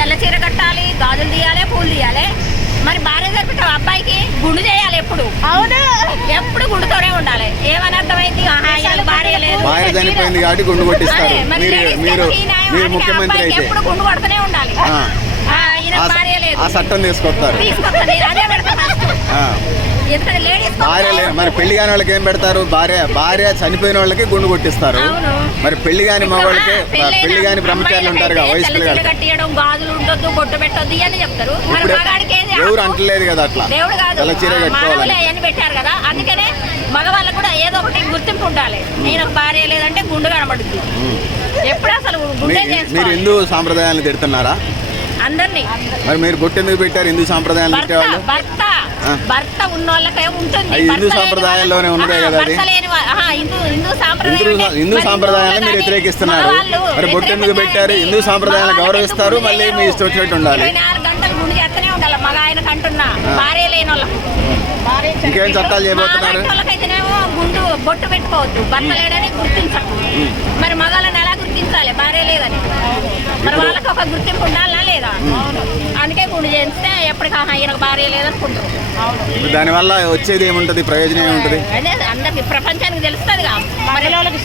తెల్ల చీర కట్టాలి గాజులు తీయాలి పూలు తీయాలి. మరి భార్య జరిపిన అబ్బాయికి గుండు చేయాలి ఎప్పుడు? అవును. ఎప్పుడు గుండుతోనే ఉండాలి. ఏమని అర్థమైంది? ఆహా, ఈయనకు భార్య లేదు. భార్య చనిపోయింది కాబట్టి గుండు కొట్టిస్తారు. మరి మీరు ముఖ్యమంత్రి అయితే. ఎప్పుడు గుండు కొడుతూనే ఉండాలి. ఆ. చట్టం తీసుకొస్తారు. అదే పెడతా. భార్య మరి పెళ్ళి కాని వాళ్ళకి ఏం పెడతారు? భార్య భార్య చనిపోయిన వాళ్ళకి గుండు కొట్టిస్తారు. మరి పెళ్ళి కాని మగవాళ్ళకి పెళ్ళి కాని బ్రహ్మచారులు ఉంటారుగా వయసు గాజులు ఉండొద్దు బొట్టు పెట్టొద్దు అని చెప్తారు. ఎవరు? అంటలేదు కదా అట్లా. తెల్ల చీర కట్టుకోవాలి పెట్టారు కదా. అందుకనే మగవాళ్ళకు కూడా ఏదో ఒకటి గుర్తింపు ఉండాలి. నేను భార్య లేదంటే గుండు కనబడుద్ది. ఎప్పుడు అసలు మీరు హిందూ సాంప్రదాయాలను తిడుతున్నారా? అందరినీ. మరి మీరు బొట్టు ఎందుకు పెట్టారు హిందూ సాంప్రదాయాలు భర్త తిట్టేవాళ్ళు? భర్త ఆ. భర్త ఉన్న వాళ్ళకే ఉంటుంది హిందూ సాంప్రదాయాల్లోనే ఉన్నదే కదా అది? హిందూ హిందూ సాంప్రదాయం హిందూ సాంప్రదాయాలను మీరు వ్యతిరేకిస్తున్నారు మరి బొట్టు ఎందుకు పెట్టారు? హిందూ సాంప్రదాయాలను మగవాళ్ళకి గౌరవిస్తారు మళ్ళీ మీ ఇష్టం వచ్చినట్టు ఉండాలి. గంటలు గుండు చేస్తూనే ఉండాలి. మగ ఆయన కంటున్నా ఆ. భార్య లేని వాళ్ళకి ఇంకేం చట్టాలు చేయబోతున్నారు? గుండు బొట్టు పెట్టుకోవద్దు. భర్త లేడని గుర్తించకు. మరి మగాళ్ళని ఎలా గుర్తించాలి? భార్య లేదని. మరి వాళ్ళకి ఒక గుర్తింపు ఉండాలా లేదా? అందుకే గుండు చేస్తే ఎప్పటికీ ఈయనకు భార్య లేదనుకుంటారు ఇప్పుడు దానివల్ల వచ్చేది ఏముంటది? ప్రయోజనం ఏముంటది? అదే అందరికి ప్రపంచానికి తెలుస్తుందిగా. మహిళలకు